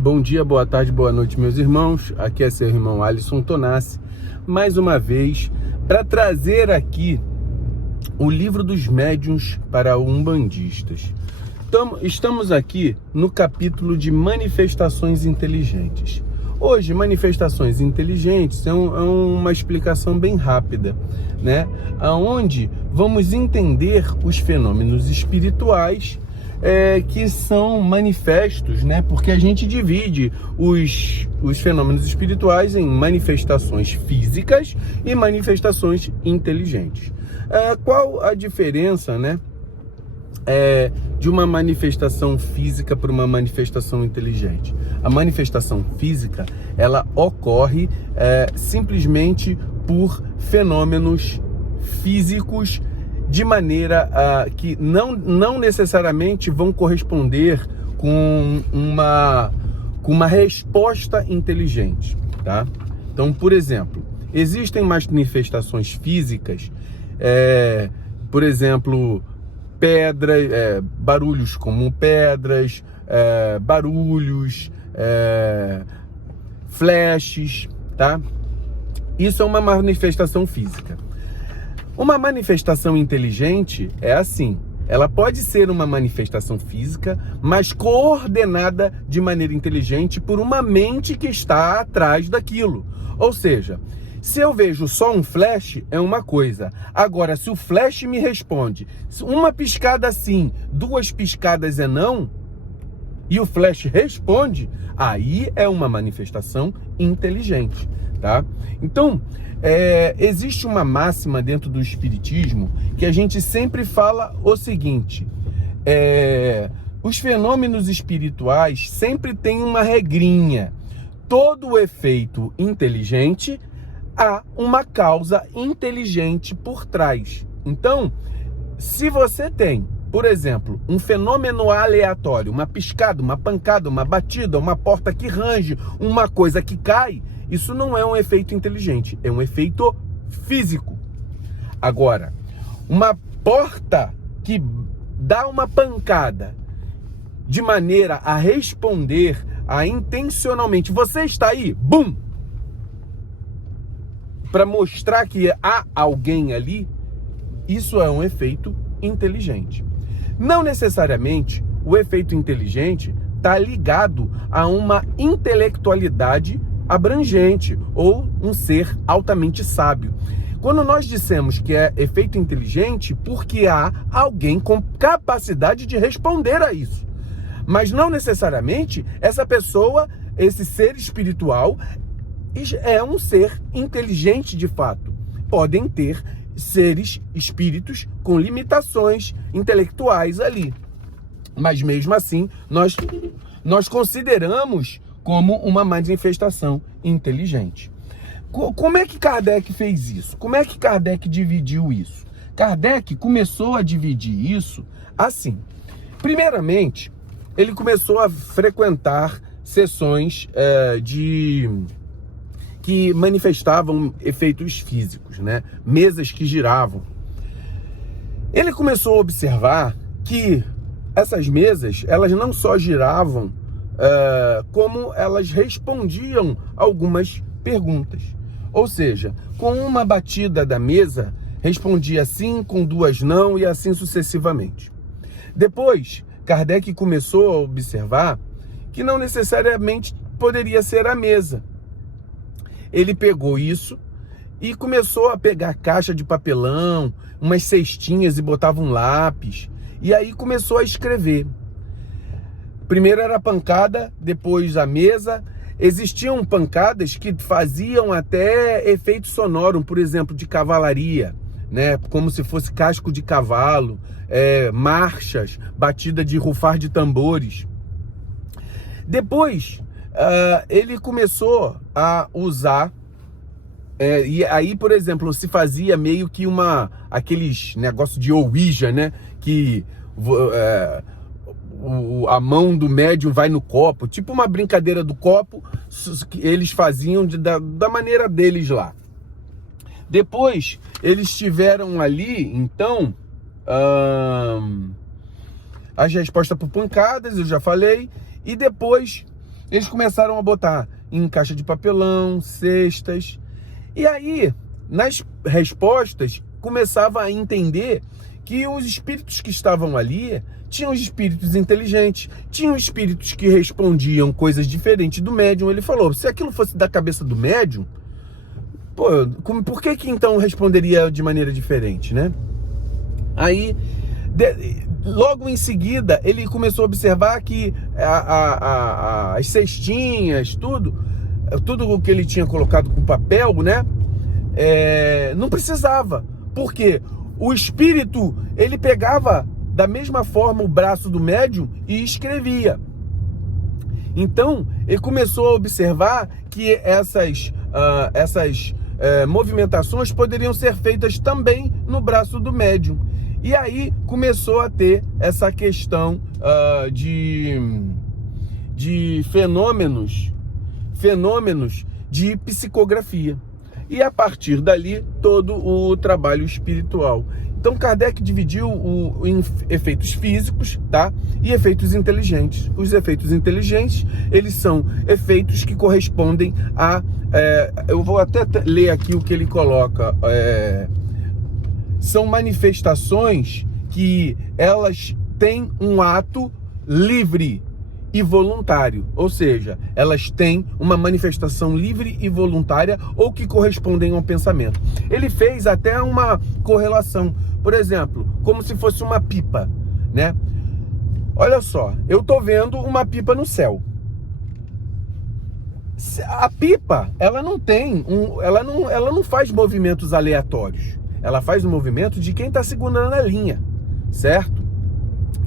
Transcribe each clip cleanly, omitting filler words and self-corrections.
Bom dia, boa tarde, boa noite, meus irmãos. Aqui é seu irmão Alisson Tonassi, mais uma vez, para trazer aqui o livro dos médiuns para umbandistas. Estamos aqui no capítulo de manifestações inteligentes. Hoje, manifestações inteligentes é uma explicação bem rápida, né? Onde vamos entender os fenômenos espirituais que são manifestos, né? Porque a gente divide os fenômenos espirituais em manifestações físicas e manifestações inteligentes. Qual a diferença, né? De uma manifestação física para uma manifestação inteligente? A manifestação física, ela ocorre simplesmente por fenômenos físicos de maneira que não necessariamente vão corresponder com uma resposta inteligente, tá? Então, por exemplo, existem manifestações físicas, por exemplo, pedras, barulhos como pedras, barulhos, flashes, tá? Isso é uma manifestação física. Uma manifestação inteligente é assim, ela pode ser uma manifestação física, mas coordenada de maneira inteligente por uma mente que está atrás daquilo. Ou seja, se eu vejo só um flash, é uma coisa. Agora, se o flash me responde, uma piscada sim, duas piscadas é não, e o flash responde, aí é uma manifestação inteligente, tá? Então, existe uma máxima dentro do espiritismo que a gente sempre fala o seguinte: os fenômenos espirituais sempre têm uma regrinha. Todo efeito inteligente há uma causa inteligente por trás. Então, se você tem, por exemplo, um fenômeno aleatório, uma piscada, uma pancada, uma batida, uma porta que range, uma coisa que cai, isso não é um efeito inteligente, é um efeito físico. Agora, uma porta que dá uma pancada de maneira a responder intencionalmente, você está aí, bum! Para mostrar que há alguém ali, isso é um efeito inteligente. Não necessariamente o efeito inteligente está ligado a uma intelectualidade abrangente ou um ser altamente sábio. Quando nós dissemos que é efeito inteligente, porque há alguém com capacidade de responder a isso. Mas não necessariamente essa pessoa, esse ser espiritual, é um ser inteligente de fato. Podem ter espíritos com limitações intelectuais ali. Mas mesmo assim, nós consideramos como uma manifestação inteligente. Como é que Kardec fez isso? Como é que Kardec dividiu isso? Kardec começou a dividir isso assim. Primeiramente, ele começou a frequentar sessões que manifestavam efeitos físicos, né? Mesas que giravam. Ele começou a observar que essas mesas, elas não só giravam, como elas respondiam algumas perguntas. Ou seja, com uma batida da mesa, respondia sim, com duas não, e assim sucessivamente. Depois, Kardec começou a observar que não necessariamente poderia ser a mesa. Ele pegou isso e começou a pegar caixa de papelão, umas cestinhas e botava um lápis. E aí começou a escrever. Primeiro era a pancada, depois a mesa. Existiam pancadas que faziam até efeito sonoro, por exemplo, de cavalaria, né? Como se fosse casco de cavalo, marchas, batida de rufar de tambores. Depois, ele começou a usar, e aí, por exemplo, se fazia meio que aqueles negócio de Ouija, né? Que a mão do médium vai no copo, tipo uma brincadeira do copo, que eles faziam da maneira deles lá. Depois, eles tiveram ali, então, as respostas por pancadas, eu já falei, e depois eles começaram a botar em caixa de papelão, cestas. E aí, nas respostas, começava a entender que os espíritos que estavam ali tinham espíritos inteligentes, tinham espíritos que respondiam coisas diferentes do médium. Ele falou, se aquilo fosse da cabeça do médium, pô, por que então responderia de maneira diferente, né? Aí, logo em seguida, ele começou a observar que as cestinhas, tudo o que ele tinha colocado com papel, né? Não precisava. Por quê? O espírito, ele pegava da mesma forma o braço do médium e escrevia. Então, ele começou a observar que essas movimentações poderiam ser feitas também no braço do médium. E aí começou a ter essa questão de fenômenos de psicografia. E a partir dali, todo o trabalho espiritual. Então, Kardec dividiu em efeitos físicos, tá? E efeitos inteligentes. Os efeitos inteligentes, eles são efeitos que correspondem a... eu vou até ler aqui o que ele coloca. São manifestações que elas têm um ato livre e voluntário, ou seja, elas têm uma manifestação livre e voluntária ou que correspondem ao pensamento. Ele fez até uma correlação, por exemplo, como se fosse uma pipa, né? Olha só, eu tô vendo uma pipa no céu. A pipa, ela não faz movimentos aleatórios. Ela faz o movimento de quem está segurando a linha, certo?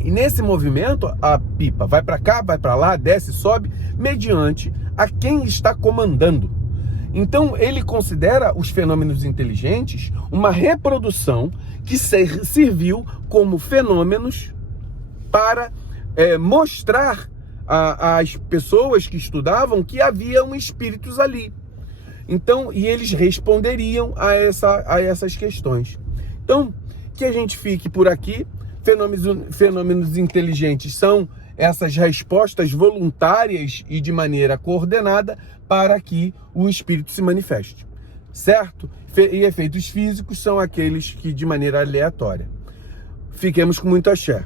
E nesse movimento, a pipa vai para cá, vai para lá, desce, sobe, mediante a quem está comandando. Então, ele considera os fenômenos inteligentes uma reprodução que serviu como fenômenos para mostrar às pessoas que estudavam que haviam espíritos ali. Então, e eles responderiam a essas questões. Então, que a gente fique por aqui. Fenômenos inteligentes são essas respostas voluntárias e de maneira coordenada para que o espírito se manifeste, certo? E efeitos físicos são aqueles que de maneira aleatória. Fiquemos com muito axé.